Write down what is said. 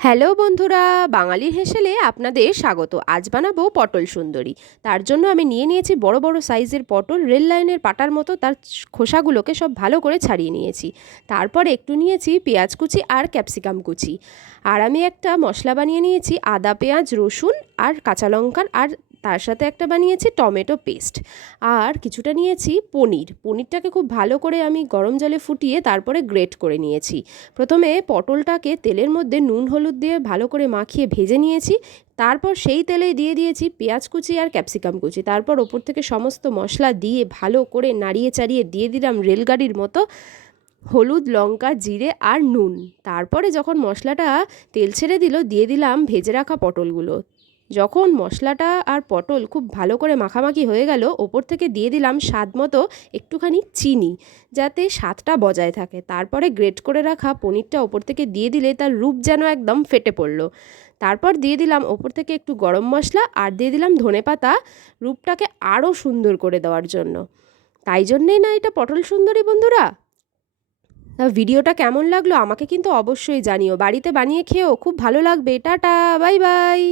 Hello বন্ধুরা, বাঙালির হেসেলে আপনাদের স্বাগত। আজ বানাবো পটল সুন্দরী। তার জন্য আমি নিয়ে নিয়েছি বড় বড় সাইজের পটল, রেল লাইনের পাটার মতো। তার খোসাগুলোকে সব ভালো করে ছাড়িয়ে নিয়েছি। তারপর একটু নিয়েছি পেঁয়াজ কুচি আর ক্যাপসিকাম কুচি। আর আমি একটা মশলা বানিয়ে নিয়েছি আদা, পেঁয়াজ, রসুন আর কাঁচা লঙ্কার, আর তার সাথে একটা বানিয়েছি টমেটো পেস্ট। আর কিছুটা নিয়েছি পনিরটাকে খুব ভালো করে আমি গরম জলে ফুটিয়ে তারপরে গ্রেট করে নিয়েছি। প্রথমে পটলটাকে তেলের মধ্যে নুন হলুদ দিয়ে ভালো করে মাখিয়ে ভেজে নিয়েছি। তারপর সেই তেলেই দিয়ে দিয়েছি পেঁয়াজ কুচি আর ক্যাপসিকাম কুচি। তারপর ওপর থেকে সমস্ত মশলা দিয়ে ভালো করে নাড়িয়ে চাড়িয়ে দিয়ে দিলাম রেলগাড়ির মতো হলুদ, লঙ্কা, জিরে আর নুন। তারপরে যখন মশলাটা তেল ছেড়ে দিল, দিয়ে দিলাম ভেজে রাখা পটলগুলো। যখন মশলাটা আর পটল খুব ভালো করে মাখামাখি হয়ে গেল, ওপর থেকে দিয়ে দিলাম স্বাদ মতো একটুখানি চিনি, যাতে স্বাদটা বজায় থাকে। তারপরে গ্রেট করে রাখা পনিরটা ওপর থেকে দিয়ে দিলে তার রূপ যেন একদম ফেটে পড়লো। তারপর দিয়ে দিলাম ওপর থেকে একটু গরম মশলা আর দিয়ে দিলাম ধনেপাতা, রূপটাকে আরও সুন্দর করে দেওয়ার জন্য। তাই জন্যেই না এটা পটল সুন্দরী বন্ধুরা। ভিডিওটা কেমন লাগলো আমাকে কিন্তু অবশ্যই জানিও। বাড়িতে বানিয়ে খেয়েও খুব ভালো লাগবে। Tata, bye bye.